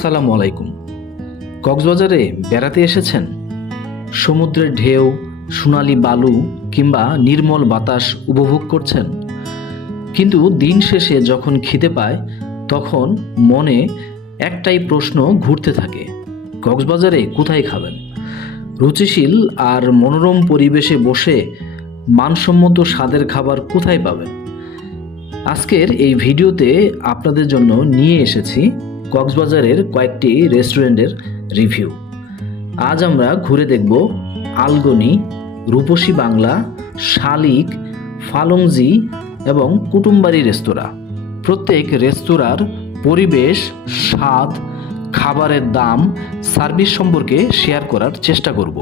আসসালামু আলাইকুম। কক্সবাজারে বেড়াতে এসেছেন? সমুদ্রের ঢেউ, সোনালি বালু কিংবা নির্মল বাতাস উপভোগ করছেন, কিন্তু দিন শেষে যখন খিদে পায় তখন মনে একটাই প্রশ্ন ঘুরতে থাকে, কক্সবাজারে কোথায় খাবেন? রুচিশীল আর মনোরম পরিবেশে বসে মানসম্মত স্বাদের খাবার কোথায় পাবেন? আজকের এই ভিডিওতে আপনাদের জন্য নিয়ে এসেছি কক্সবাজারের কয়েকটি রেস্টুরেন্টের রিভিউ। আজ আমরা ঘুরে দেখব আলগনি, রূপসী বাংলা, শালিক, ফালংজি এবং কুটুমবাড়ি রেস্তোরাঁ। প্রত্যেক রেস্তোরাঁর পরিবেশ, স্বাদ, খাবারের দাম, সার্ভিস সম্পর্কে শেয়ার করার চেষ্টা করব।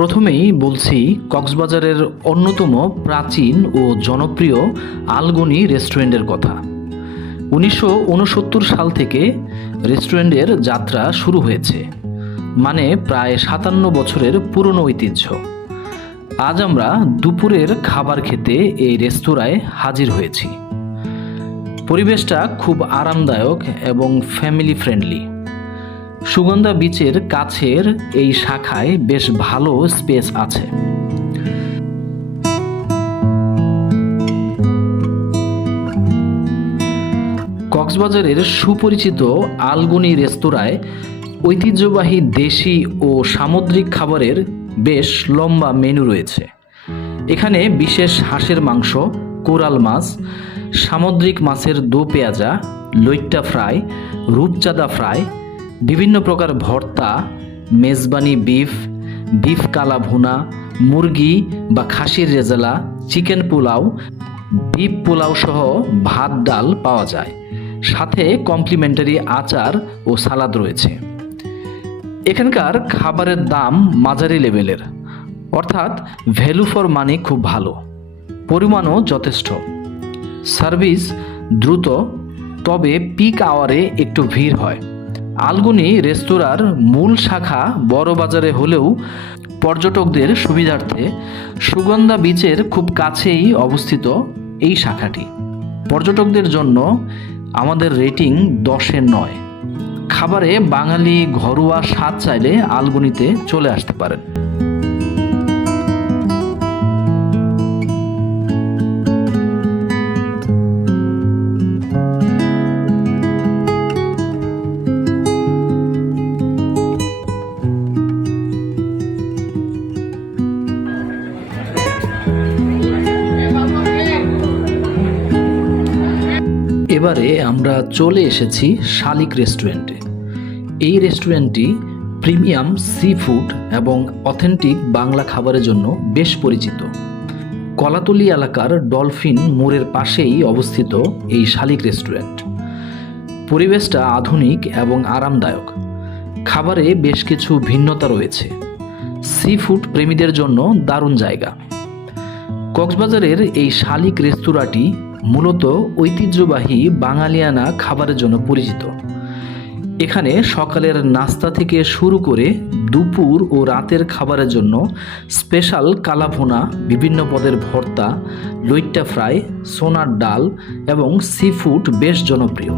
প্রথমেই বলছি কক্সবাজারের অন্যতম প্রাচীন ও জনপ্রিয় আলগনি রেস্টুরেন্টের কথা। 1969 সাল থেকে রেস্টুরেন্টের যাত্রা শুরু হয়েছে, মানে প্রায় 57 বছরের পুরনো ঐতিহ্য। আজ আমরা দুপুরের খাবার খেতে এই রেস্তোরাঁয় হাজির হয়েছি। পরিবেশটা খুব আরামদায়ক এবং ফ্যামিলি ফ্রেন্ডলি। সুগন্ধা বিচের কাছের এই শাখায় বেশ ভালো স্পেস আছে। কক্সবাজারের সুপরিচিত আলগনি রেস্তোরাঁয় ঐতিহ্যবাহী দেশি ও সামুদ্রিক খাবারের বেশ লম্বা মেনু রয়েছে। এখানে বিশেষ হাঁসের মাংস, কোরাল মাছ, সামুদ্রিক মাছের দো পেঁয়াজা, লইট্টা ফ্রাই, রূপচাঁদা ফ্রাই, বিভিন্ন প্রকার ভর্তা, মেজবানি বিফ কালা ভুনা, মুরগি বা খাসির রেজালা, চিকেন পোলাও, বিফ পোলাও সহ ভাত ডাল পাওয়া যায়। সাথে কমপ্লিমেন্টারি আচার ও সালাদ রয়েছে। এখানকার খাবারের দাম মাঝারি লেভেলের, অর্থাৎ ভ্যালু ফর মানি খুব ভালো। পরিমাণও যথেষ্ট। সার্ভিস দ্রুত, তবে পিক আওয়ারে একটু ভিড় হয়। আলগনি রেস্তোরাঁর মূল শাখা বড় বাজারে হলেও পর্যটকদের সুবিধার্থে সুগন্ধা বিচের খুব কাছেই অবস্থিত এই শাখাটি। পর্যটকদের জন্য আমাদের রেটিং 10-এর 9। খাবারে বাঙালি ঘরোয়া স্বাদ চাইলে আলগনিতে চলে আসতে পারেন। এবারে আমরা চলে এসেছি শালিক রেস্টুরেন্টে। এই রেস্টুরেন্টটি প্রিমিয়াম সি ফুড এবং অথেন্টিক বাংলা খাবারের জন্য বেশ পরিচিত। কলাতলি এলাকার ডলফিন মোড়ের পাশেই অবস্থিত এই শালিক রেস্টুরেন্ট। পরিবেশটা আধুনিক এবং আরামদায়ক। খাবারে বেশ কিছু ভিন্নতা রয়েছে। সি ফুড প্রেমীদের জন্য দারুণ জায়গা। কক্সবাজারের এই শালিক রেস্তোরাঁটি মূলত ঐতিহ্যবাহী বাঙালিয়ানা খাবারের জন্য পরিচিত। এখানে সকালের নাস্তা থেকে শুরু করে দুপুর ও রাতের খাবারের জন্য স্পেশাল কালাভুনা, বিভিন্ন পদের ভর্তা, লইট্টা ফ্রাই, সোনার ডাল এবং সি ফুড বেশ জনপ্রিয়।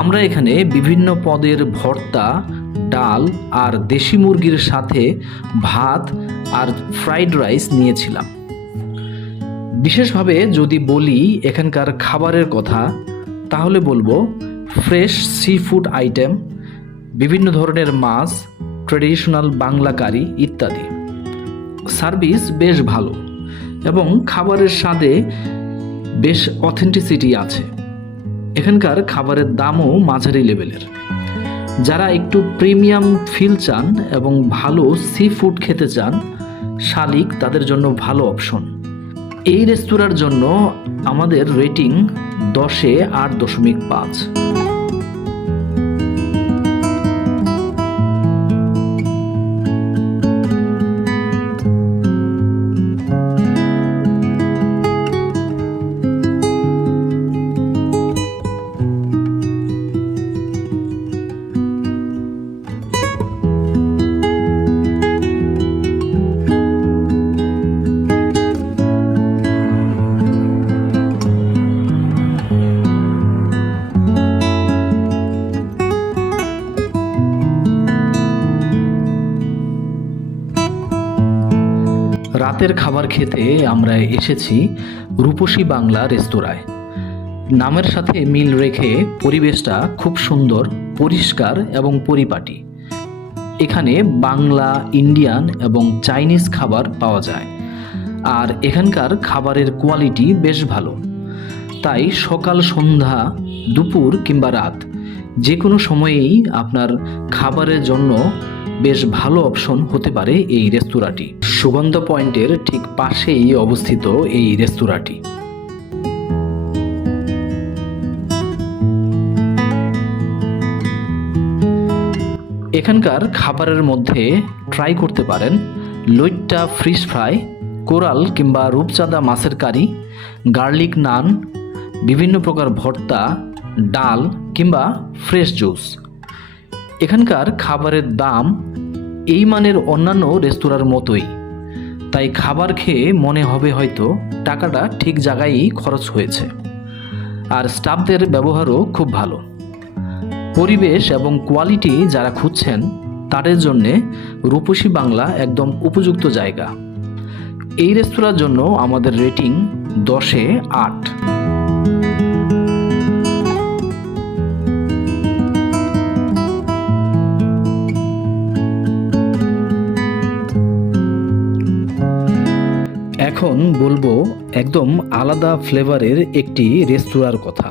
আমরা এখানে বিভিন্ন পদের ভর্তা, ডাল আর দেশি মুরগির সাথে ভাত আর ফ্রাইড রাইস নিয়েছিলাম। বিশেষভাবে যদি বলি এখানকার খাবারের কথা, তাহলে বলবো ফ্রেশ সি ফুড আইটেম, বিভিন্ন ধরনের মাছ, ট্র্যাডিশনাল বাংলা কারি ইত্যাদি। সার্ভিস বেশ ভালো এবং খাবারের স্বাদে বেশ অথেন্টিসিটি আছে। এখানকার খাবারের দামও মাঝারি লেভেলের। যারা একটু প্রিমিয়াম ফিল চান এবং ভালো সি ফুড খেতে চান, শালিক তাদের জন্য ভালো অপশন। এই রেস্তোরাঁর জন্য আমাদের রেটিং 10-এ 8.5। রাতের খাবার খেতে আমরা এসেছি রূপসী বাংলা রেস্তোরাঁয়। নামের সাথে মিল রেখে পরিবেশটা খুব সুন্দর, পরিষ্কার এবং পরিপাটি। এখানে বাংলা, ইন্ডিয়ান এবং চাইনিজ খাবার পাওয়া যায়, আর এখানকার খাবারের কোয়ালিটি বেশ ভালো। তাই সকাল, সন্ধ্যা, দুপুর কিংবা রাত যে কোনো সময়েই আপনার খাবারের জন্য বেশ ভালো অপশন হতে পারে এই রেস্তোরাঁটি। সুগন্ধ পয়েন্টের ঠিক পাশেই অবস্থিত এই রেস্তোরাঁটি। এখানকার খাবারের মধ্যে ট্রাই করতে পারেন লইট্টা ফিশ ফ্রাই, কোরাল কিংবা রূপচাঁদা মাছের কারি, গার্লিক নান, বিভিন্ন প্রকার ভর্তা, ডাল কিংবা ফ্রেশ জুস। এখানকার খাবারের দাম এই মানের অন্যান্য রেস্তোরাঁর মতোই, তাই খাবার খেয়ে মনে হবে হয়তো টাকাটা ঠিক জায়গায়ই খরচ হয়েছে। আর স্টাফদের ব্যবহারও খুব ভালো। পরিবেশ এবং কোয়ালিটি যারা খুঁজছেন তাদের জন্যে রূপসী বাংলা একদম উপযুক্ত জায়গা। এই রেস্তোরাঁর জন্য আমাদের রেটিং 10-এ 8। এখন বলবো একদম আলাদা ফ্লেভারের একটি রেস্তোরাঁর কথা।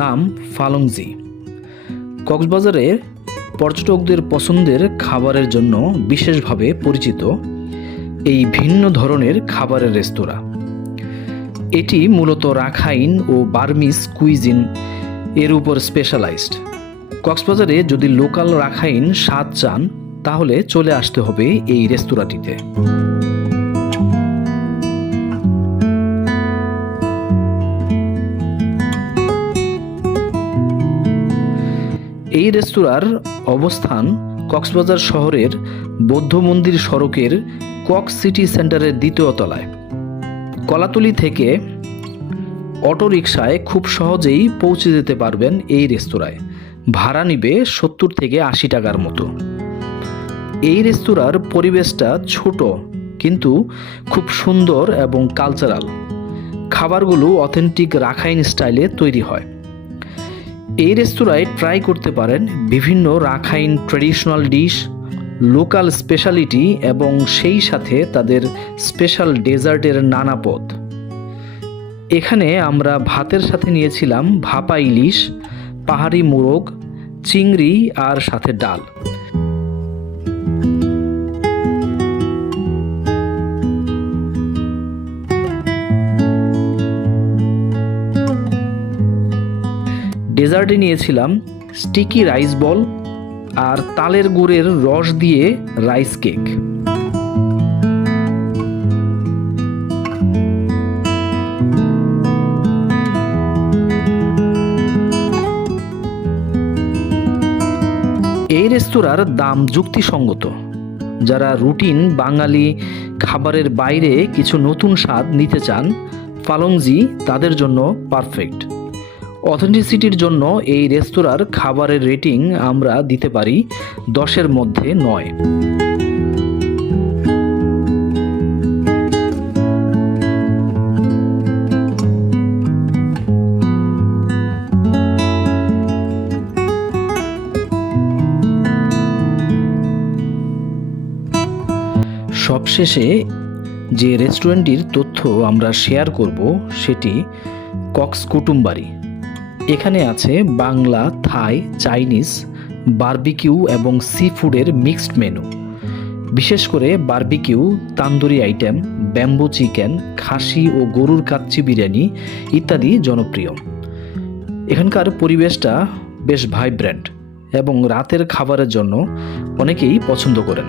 নাম ফালংজি। কক্সবাজারের পর্যটকদের পছন্দের খাবারের জন্য বিশেষভাবে পরিচিত এই ভিন্ন ধরনের খাবারের রেস্তোরাঁ। এটি মূলত রাখাইন ও বার্মিজ কুইজিন এর উপর স্পেশালাইজড। কক্সবাজারে যদি লোকাল রাখাইন স্বাদ চান তাহলে চলে আসতে হবে এই রেস্তোরাঁটিতে। এই রেস্তোরাঁর অবস্থান কক্সবাজার শহরের বৌদ্ধ মন্দির সড়কের কক্স সিটি সেন্টারের 2য় তলায়। কলাতলি থেকে অটোরিকশায় খুব সহজেই পৌঁছে যেতে পারবেন এই রেস্তোরাঁয়। ভাড়া নিবে 70 থেকে 80 টাকার মতো। এই রেস্তোরাঁর পরিবেশটা ছোট কিন্তু খুব সুন্দর এবং কালচারাল। খাবারগুলো অথেন্টিক রাখাইন স্টাইলে তৈরি হয়। এই রেস্তোরাঁয় ট্রাই করতে পারেন বিভিন্ন Rakhine traditional dish, local speciality এবং সেই সাথে তাদের স্পেশাল ডেজার্টের নানা পদ। এখানে আমরা ভাতের সাথে নিয়েছিলাম ভাপা ইলিশ, পাহাড়ি মোরগ, চিংড়ি আর সাথে ডাল। ডেজার্টে নিয়েছিলাম স্টিকি রাইস বল আর তালের গুড়ের রস দিয়ে রাইস কেক। এই রেস্তোরাঁর দাম যুক্তিসঙ্গত। যারা রুটিন বাঙালি খাবারের বাইরে কিছু নতুন স্বাদ নিতে চান, ফালংজি তাদের জন্য পারফেক্ট। অথেন্টিসিটির জন্য এই রেস্তোরাঁর খাবারের রেটিং আমরা দিতে পারি 10-এর মধ্যে 9। সবশেষে যে রেস্টুরেন্টটির তথ্য আমরা শেয়ার করব সেটি কক্স কুটুমবাড়ি। এখানে আছে বাংলা, থাই, চাইনিজ, বারবিকিউ এবং সি ফুডের মিক্সড মেনু। বিশেষ করে barbecue, tandoori item, bamboo chicken, খাসি ও গরুর কাচ্চি বিরিয়ানি ইত্যাদি জনপ্রিয়। এখানকার পরিবেশটা বেশ ভাইব্রেন্ট এবং রাতের খাবারের জন্য অনেকেই পছন্দ করেন।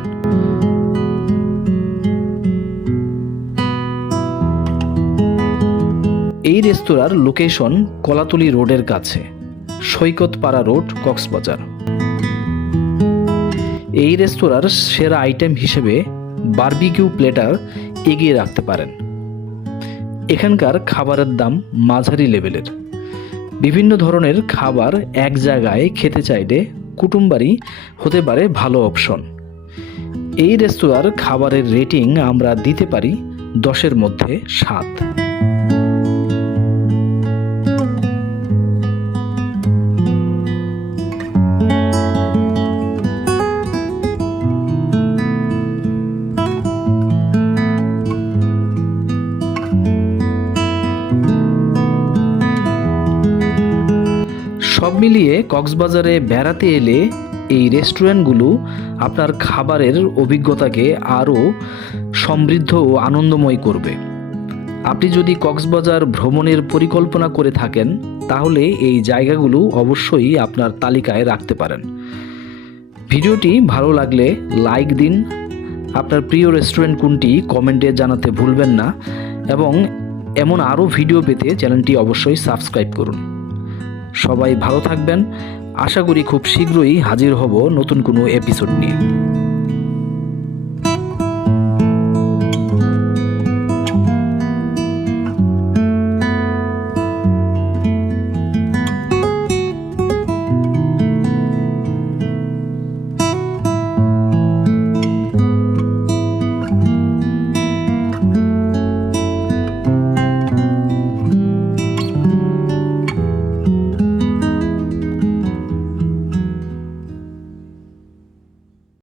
এই রেস্তোরাঁর লোকেশন কলাতলি রোডের কাছে, সৈকতপাড়া রোড, কক্সবাজার। এই রেস্তোরাঁর সেরা আইটেম হিসেবে বারবিকিউ প্লেটার এগিয়ে রাখতে পারেন। এখানকার খাবারের দাম মাঝারি লেভেলের। বিভিন্ন ধরনের খাবার এক জায়গায় খেতে চাইলে কুটুমবাড়ি হতে পারে ভালো অপশন। এই রেস্তোরাঁর খাবারের রেটিং আমরা দিতে পারি 10-এর মধ্যে 7। সব মিলিয়ে কক্সবাজারে বেড়াতে এলে এই রেস্টুরেন্টগুলো আপনার খাবারের অভিজ্ঞতাকে আরও সমৃদ্ধ ও আনন্দময় করবে। আপনি যদি কক্সবাজার ভ্রমণের পরিকল্পনা করে থাকেন তাহলে এই জায়গাগুলো অবশ্যই আপনার তালিকায় রাখতে পারেন। ভিডিওটি ভালো লাগলে লাইক দিন, আপনার প্রিয় রেস্টুরেন্ট কোনটি কমেন্টে জানাতে ভুলবেন না এবং এমন আরও ভিডিও পেতে চ্যানেলটি অবশ্যই সাবস্ক্রাইব করুন। সবাই ভালো থাকবেন। আশা করি খুব শীঘ্রই হাজির হব নতুন কোনো এপিসোড নিয়ে।